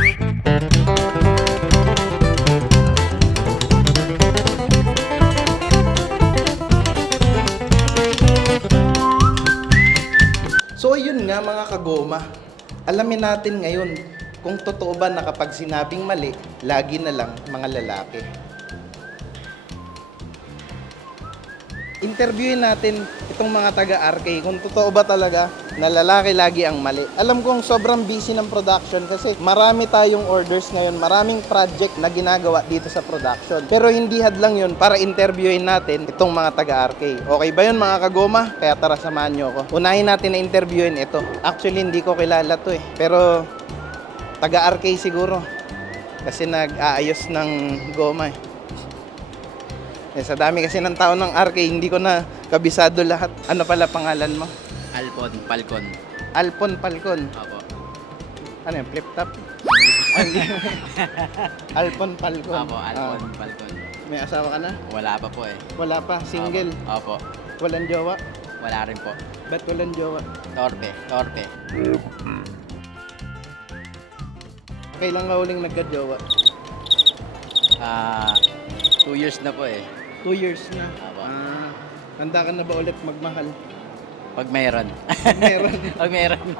So yun nga mga kagoma, alamin natin ngayon kung totoo ba na kapag sinabing mali, lagi na lang mga lalaki. Interviewin natin itong mga taga-RK kung totoo ba talaga na lalaki lagi ang mali. Alam kong sobrang busy ng production kasi marami tayong orders ngayon, maraming project na ginagawa dito sa production. Pero hindi hadlang yun para interviewin natin itong mga taga-RK. Okay ba yun mga kagoma? Kaya tara samahan nyo ako. Unahin natin na interviewin ito. Actually hindi ko kilala to eh. Pero taga-RK siguro. Kasi nag-aayos ng goma eh. Sa dami kasi ng tao ng RK, hindi ko na kabisado lahat. Ano pala pangalan mo? Alpon Falcon. Alpon Falcon. Opo. Ano yung flip top? Alpon Falcon. Opo, Alpon Falcon. May asawa ka na? Wala pa po eh. Wala pa? Single? Opo. Walang jowa? Wala rin po. Ba't walang jowa? Torpe. Kailan ka huling nagka-jowa? 2 years na po eh. 2 years na. Opo. Handa ka na ba ulit magmahal? Pag mayroon. Meron. Pag mayroon.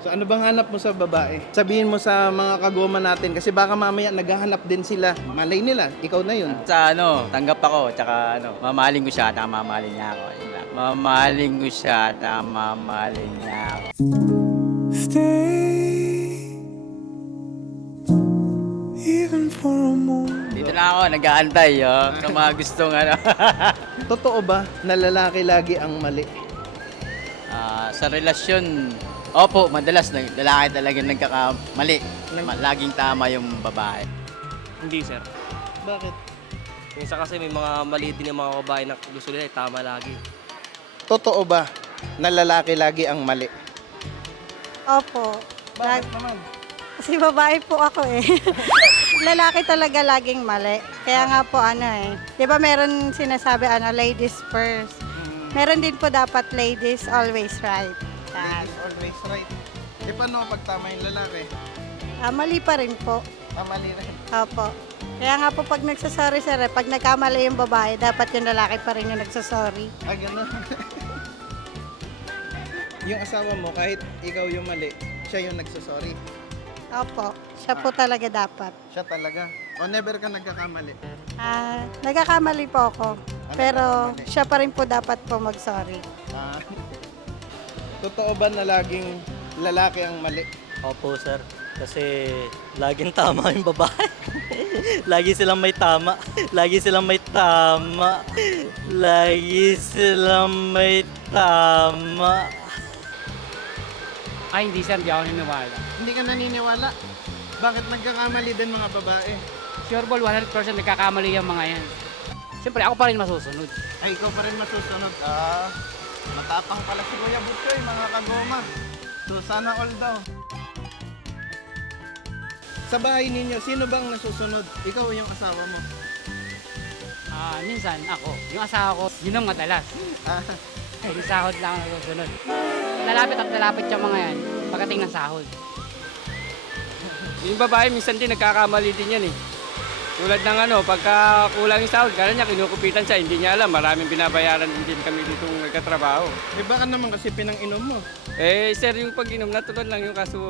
So ano bang hanap mo sa babae? Sabihin mo sa mga kagoma natin kasi baka mamaya naghahanap din sila. Malay nila, ikaw na yun. Sa tanggap ako. Tsaka mamahalin ko siya at mamahalin niya ako. Yun lang. Mamahalin ko siya at mamahalin niya ako. Stay, even for a moment. Dito na ako, nag-aantay sa mga gustong Totoo ba na lalaki lagi ang mali? sa relasyon, opo, madalas lalaki talaga nagkakamali. Laging tama yung babae. Hindi, sir. Bakit? Minsan kasi may mga mali din yung mga babae na gusto nila tama lagi. Totoo ba na lalaki lagi ang mali? Opo. Bakit naman? Kasi babae po ako eh. Lalaki talaga laging mali. Kaya nga po di ba meron sinasabi ladies first. Meron din po dapat ladies always right. Yan. Ladies always right. Paano kapag tama yung lalaki? Mali pa rin po. Mali rin. Opo. Kaya nga po pag nagsasorry sir, pag nagkamali yung babae, dapat yung lalaki pa rin yung nagsasorry. Gano'n. Yung asawa mo, kahit ikaw yung mali, siya yung nagsasorry. Opo. Siya po talaga dapat. Siya talaga. O never ka nagkakamali? Nagkakamali po ako. Pero nagkakamali? siya pa rin po dapat po mag-sorry. Totoo ba na laging lalaki ang mali? Opo, sir. Kasi laging tama yung babae. Lagi silang may tama. Lagi silang may tama. Lagi silang may tama. Ay, hindi sir, di ako naniniwala. Hindi ka naniniwala? Bakit nagkakamali din mga babae? Sure ball, 100% nagkakamali yung mga yan. Siyempre, ako pa rin masusunod. Ay, ikaw pa rin masusunod. Matapang pala si Kuya Butchoy, mga kagoma. So, sana all daw. Sa bahay ninyo, sino bang nasusunod? Ikaw o yung asawa mo? Minsan, ako. Yung asawa ko, yun ang madalas. Yung sahod lang ang nasusunod. Lalapit at lalapit yung mga yan pagdating ng sahod. Yung babae, minsan din nagkakamali din yan eh. Tulad ng pagka kulang yung sahod, kala niya kinukupitan siya, hindi niya alam, maraming binabayaran din kami dito nagkatrabaho. Baka naman kasi pinang-inom mo. Sir, yung pag-inom, natural lang yung kaso,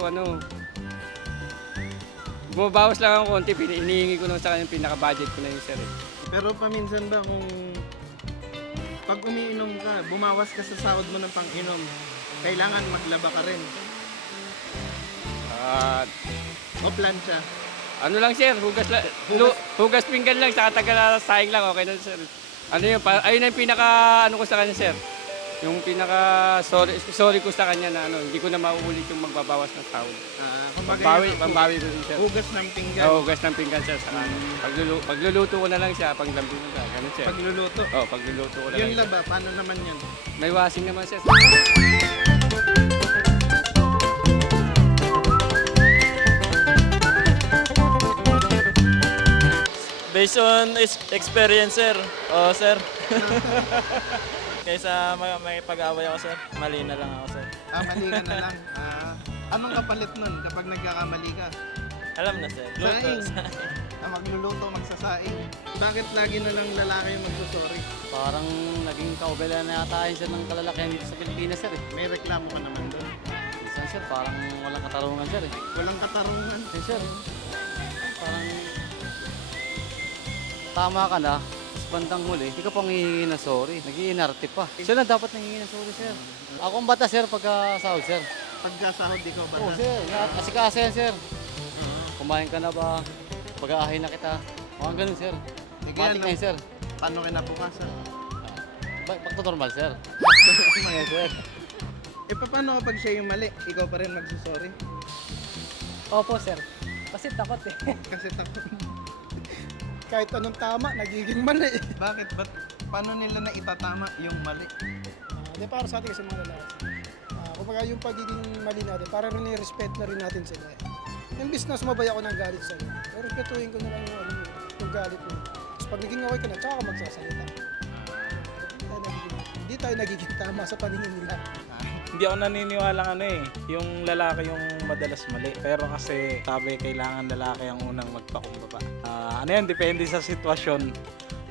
bumabawas lang ako konti, inihingi ko lang sa kanya, pinaka-budget ko na yung sir. Pero paminsan ba kung pag umiinom ka, bumawas ka sa sahod mo ng pang-inom, kailangan maglaba ka rin. O plancha. Ano lang sir, hugas pinggan lang, saka taga-saing lang, okay na sir. Ayun na yung pinaka, ko sa kanya sir. Yung pinaka, sorry ko sa kanya na hindi ko na mauulit yung magbabawas ng sahod. Pambawi ko din sir. Hugas ng pinggan. Hugas ng pinggan sir sa kanya. Pagluluto ko na lang siya, paglambing ko na, ganun sir. Pagluluto. Pagluluto ko na Yung lang. laba, paano naman yun? May washing naman sir. Based on experience, sir. Oo, sir. Kaysa may pag-away ako, sir, mali na lang ako, sir. Mali ka na lang. Anong kapalit nun kapag nagkakamali ka? Alam na sir. Luto. Saing. Na magluluto, magsasaing. Bakit lagi na lang lalaki yung magsusorry? Parang naging kaubela na yata yun sir ng kalalakihan dito sa Pilipinas sir eh. May reklamo ka naman doon. Minsan sir, parang walang katarungan sir eh. Walang katarungan. Yes, sir. Parang tama ka na, tapos bandang huli, hindi ka pang hihingi ng sorry. Nag-iinarte pa. Siya lang dapat nangihingi ng sorry, sir. Ako ang bata, sir, pagka sahod, sir. Pagkasahod, ikaw ba Oo, na? sir. Asikasa yan, sir. Kumain ka na ba? Pag-aahay na kita. Mga ganun, sir. Sige, Matik na yun, sir. Paano kinabukasan? Pagto-normal, sir. Yes, sir. Eh, paano kapag siya yung mali? Ikaw pa rin magsusorry? Opo, sir. Kasi takot eh. Kasi takot. Kahit anong tama, nagiging mali. Bakit? Paano nila na itatama yung mali? Di para sa atin kasi mga lalaki. Kumbaga yung pagiging mali natin, para rin i-respect na rin natin sila. Yung business, mabay ako ng galit sa'yo. Pero respetuhin ko na lang yung, yung galit mo. Tapos pag naging okay ka na, tsaka ka magsasalita. Hindi tayo nagiging tama sa paningin nila. Hindi ako naniniwalang yung lalaki yung madalas mali. Pero kasi sabi kailangan lalaki ang unang magpakumbaba. Depende sa sitwasyon.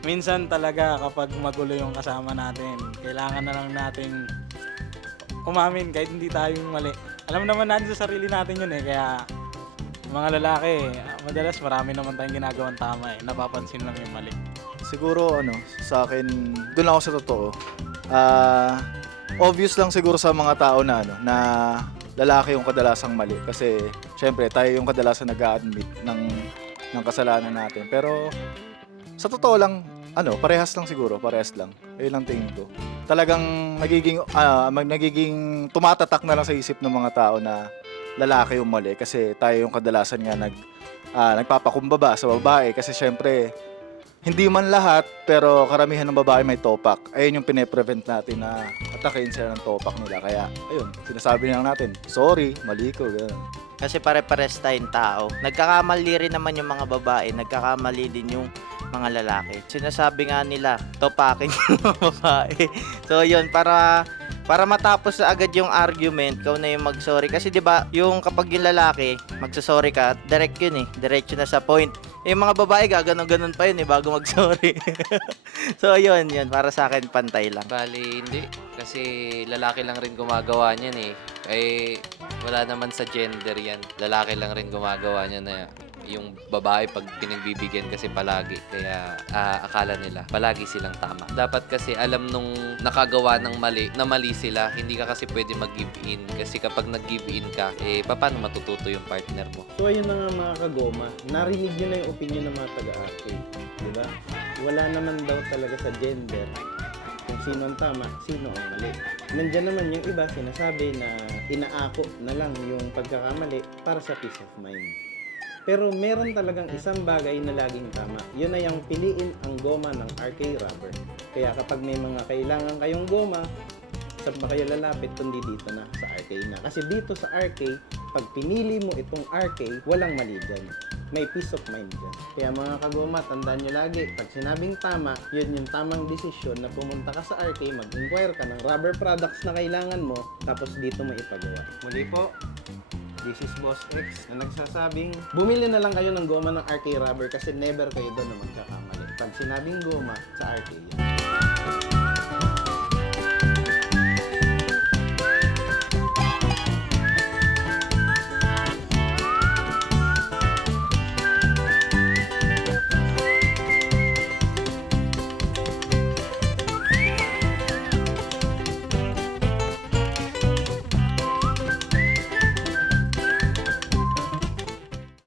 Minsan talaga kapag magulo yung kasama natin, kailangan na lang nating umamin kahit hindi tayo yung mali. Alam naman natin sa sarili natin yun kaya mga lalaki, madalas marami naman tayong ginagawang tama napapansin lang yung mali. Siguro sa akin, doon ako sa totoo. Obvious lang siguro sa mga tao na na lalaki yung kadalasang mali kasi syempre tayo yung kadalasan nag-a-admit ng kasalanan natin. Pero sa totoo lang, parehas lang siguro, parehas lang. Ayun lang tingin ko. Talagang nagiging tumatatak na lang sa isip ng mga tao na lalaki yung mali kasi tayo yung kadalasan nga nagpapakumbaba sa babae kasi syempre hindi man lahat pero karamihan ng babae may topak. Ayun yung pine-prevent natin na atakin sila ng topak nila. Kaya ayun, sinasabi lang natin, sorry, mali ko, gano'n. Kasi pare-pares tayong tao. Nagkakamali rin naman yung mga babae, nagkakamali din yung mga lalaki. Sinasabi nga nila, topakin yung mga babae. So yun, para matapos na agad yung argument, ikaw na yung mag-sorry. Kasi 'di ba, yung kapag yung lalaki, magso-sorry ka, direct yun diretso na sa point. Yung mga babae gaganon-ganon pa yun bago mag-sorry. So yun, para sa akin pantay lang. Bali, hindi. Kasi lalaki lang rin gumagawa niyan wala naman sa gender yan. Lalaki lang rin gumagawa niyan na yung babae pag pinagbibigyan kasi palagi. Kaya akala nila palagi silang tama. Dapat kasi alam nung nakagawa ng mali, na mali sila. Hindi ka kasi pwede mag-give in. Kasi kapag nag-give in ka, paano matututo yung partner mo? So ayun na nga mga kagoma, narinig nyo na yung opinion ng mga taga-arcade. Diba? Wala naman daw talaga sa gender kung sino ang tama, sino ang mali. Nandiyan naman yung iba sinasabi na inaako na lang yung pagkakamali para sa peace of mind. Pero meron talagang isang bagay na laging tama. Yun na yung piliin ang goma ng RK Rubber. Kaya kapag may mga kailangan kayong goma, saan ba kayo lalapit kundi dito na sa RK na. Kasi dito sa RK, pag pinili mo itong RK, walang mali dyan. May peace of mind dyan. Kaya mga kagoma, tandaan nyo lagi, pag sinabing tama, yun yung tamang desisyon na pumunta ka sa RK, mag-inquire ka ng rubber products na kailangan mo, tapos dito mo ipagawa. Muli po, this is Boss X na nagsasabing, bumili na lang kayo ng goma ng RK Rubber kasi never kayo doon na magkakamali. Pag sinabing goma, sa RK yan.